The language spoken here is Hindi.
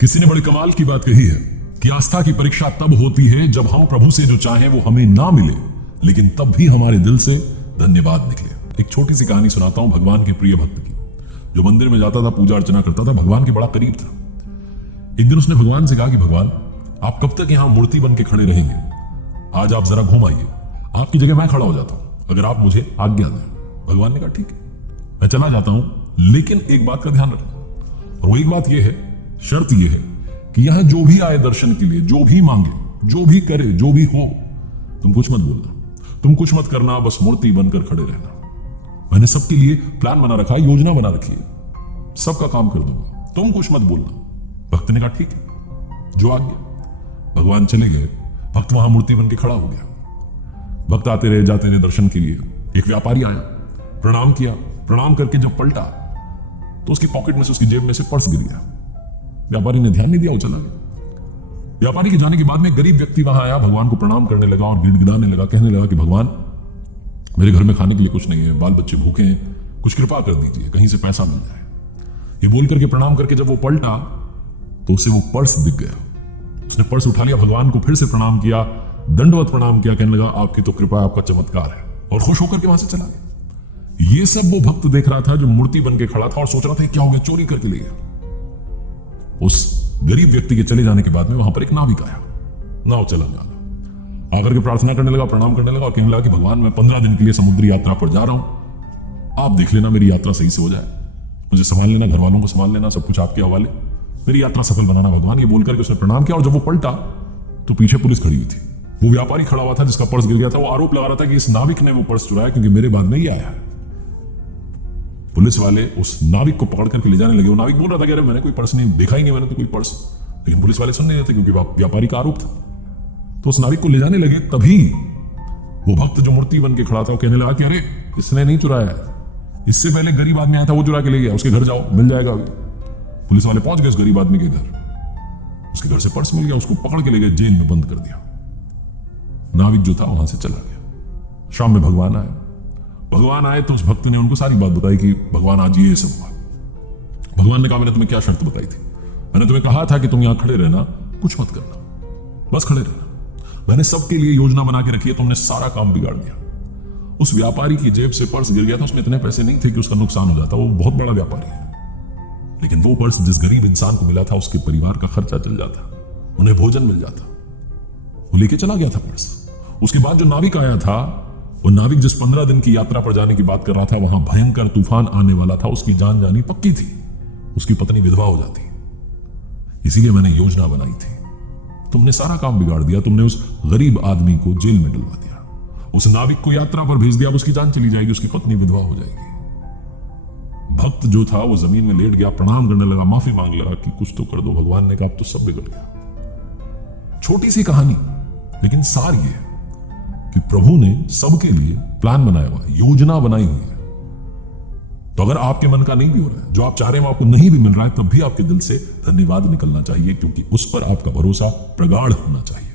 किसी ने बड़े कमाल की बात कही है कि आस्था की परीक्षा तब होती है जब हम प्रभु से जो चाहें वो हमें ना मिले, लेकिन तब भी हमारे दिल से धन्यवाद निकले। एक छोटी सी कहानी सुनाता हूं भगवान के प्रिय भक्त की, जो मंदिर में जाता था, पूजा अर्चना करता था, भगवान के बड़ा करीब था। एक दिन उसने भगवान से कहा कि भगवान, आप कब तक यहां मूर्ति बन के खड़े रहेंगे? आज आप जरा घूम आइए, आपकी जगह मैं खड़ा हो जाता हूं, अगर आप मुझे आज्ञा दें। भगवान ने कहा ठीक है, मैं चला जाता हूं, लेकिन एक बात का ध्यान रखना, और वो एक बात यह है, शर्त यह है कि यहां जो भी आए दर्शन के लिए, जो भी मांगे, जो भी करे, जो भी हो, तुम कुछ मत बोलना, तुम कुछ मत करना, बस मूर्ति बनकर खड़े रहना। मैंने सबके लिए प्लान बना रखा है, योजना बना रखी है, सबका काम कर दूंगा, तुम कुछ मत बोलना। भक्त ने कहा ठीक है, जो आज्ञा। भगवान चले गए, भक्त वहां मूर्ति बन के खड़ा हो गया। भक्त आते रहे, जाते रहे दर्शन के लिए। एक व्यापारी आया, प्रणाम किया, प्रणाम करके जब पलटा तो उसकी पॉकेट में से, उसकी जेब में से पर्स गिर गया। व्यापारी ने ध्यान नहीं दिया, वो चला गया। व्यापारी के जाने के बाद में एक गरीब व्यक्ति वहां आया, भगवान को प्रणाम करने लगा और गिड़गिड़ाने लगा, कहने लगा कि भगवान, मेरे घर में खाने के लिए कुछ नहीं है, बाल बच्चे भूखे हैं, कुछ कृपा कर दीजिए, कहीं से पैसा मिल जाए। ये बोल करके, प्रणाम करके जब वो पलटा तो उसे वो पर्स दिख गया। उसने पर्स उठा लिया, भगवान को फिर से प्रणाम किया, दंडवत प्रणाम किया, कहने लगा आपकी तो कृपा, आपका चमत्कार है, और खुश होकर के वहां से चला गया। ये सब वो भक्त देख रहा था जो मूर्ति बन के खड़ा था और सोच रहा था क्या हो गया, चोरी करके ले गया। उस गरीब व्यक्ति के चले जाने के बाद में वहां पर एक नाविक आया, नाव चलाने वाला, आकर के प्रार्थना करने लगा, प्रणाम करने लगा और कहने लगा कि भगवान, मैं 15 दिन के लिए समुद्री यात्रा पर जा रहा हूं, आप देख लेना मेरी यात्रा सही से हो जाए, मुझे संभाल लेना, घर वालों को संभाल लेना, सब कुछ आपके हवाले, मेरी यात्रा सफल बनाना भगवान। ये बोल करके उसने प्रणाम किया और जब वो पलटा तो पीछे पुलिस खड़ी हुई थी। वो व्यापारी खड़ा हुआ था जिसका पर्स गिर गया था, वो आरोप लगा रहा था कि इस नाविक ने वो पर्स चुराया क्योंकि मेरे बाद में ये आया है। पुलिस वाले उस नाविक को पकड़ करके ले जाने लगे। वो नाविक बोल रहा था कि अरे मैंने कोई पर्स नहीं देखा ही नहीं, मैंने तो कोई पर्स, लेकिन पुलिस वाले सुन नहीं रहे थे क्योंकि व्यापारी का आरोप था। तो उस नाविक को ले जाने लगे, तभी वो भक्त जो मूर्ति बन के खड़ा था, वो कहने लगा कि अरे इसने नहीं चुराया है, इससे पहले गरीब आदमी आया था, वो चुरा के ले गया, उसके घर जाओ, मिल जाएगा अभी। पुलिस वाले पहुंच गए उस गरीब आदमी के घर, उसके घर से पर्स मिल गया, उसको पकड़ के ले गए, जेल में बंद कर दिया। नाविक जो था वहां से चला गया। शाम में भगवान आए। भगवान आए तो उस भक्त ने उनको सारी बात बताई कि भगवान आज ये सब हुआ। भगवान ने कहा मैंने तुम्हें क्या शर्त बताई थी? मैंने तुम्हें कहा था कि तुम यहां खड़े रहना, कुछ मत करना, बस खड़े रहना। मैंने सबके लिए योजना बना के रखी है, तुमने सारा काम बिगाड़ दिया। उस व्यापारी की जेब से पर्स गिर गया था, उसमें इतने पैसे नहीं थे कि उसका नुकसान हो जाता, वो बहुत बड़ा व्यापारी है, लेकिन वो पर्स जिस गरीब इंसान को मिला था, उसके परिवार का खर्चा चल जाता, उन्हें भोजन मिल जाता। वो लेके चला गया था पर्स। उसके बाद जो नाविक आया था, वो नाविक जिस 15 दिन की यात्रा पर जाने की बात कर रहा था, वहां भयंकर तूफान आने वाला था, उसकी जान जानी पक्की थी, उसकी पत्नी विधवा हो जाती। इसीलिए मैंने योजना बनाई थी, तुमने सारा काम बिगाड़ दिया, तुमने उस गरीब आदमी को जेल में डलवा दिया, उस नाविक को यात्रा पर भेज दिया, अब उसकी जान चली जाएगी, उसकी पत्नी विधवा हो जाएगी। भक्त जो था वो जमीन में लेट गया, प्रणाम करने लगा, माफी मांग लगा कि कुछ तो कर दो। भगवान ने कहा अब तो सब बिगड़ गया। छोटी सी कहानी, लेकिन सार ये है कि प्रभु ने सबके लिए प्लान बनाया हुआ, योजना बनाई हुई है। तो अगर आपके मन का नहीं भी हो रहा है, जो आप चाह रहे हैं वो आपको नहीं भी मिल रहा है, तब भी आपके दिल से धन्यवाद निकलना चाहिए, क्योंकि उस पर आपका भरोसा प्रगाढ़ होना चाहिए।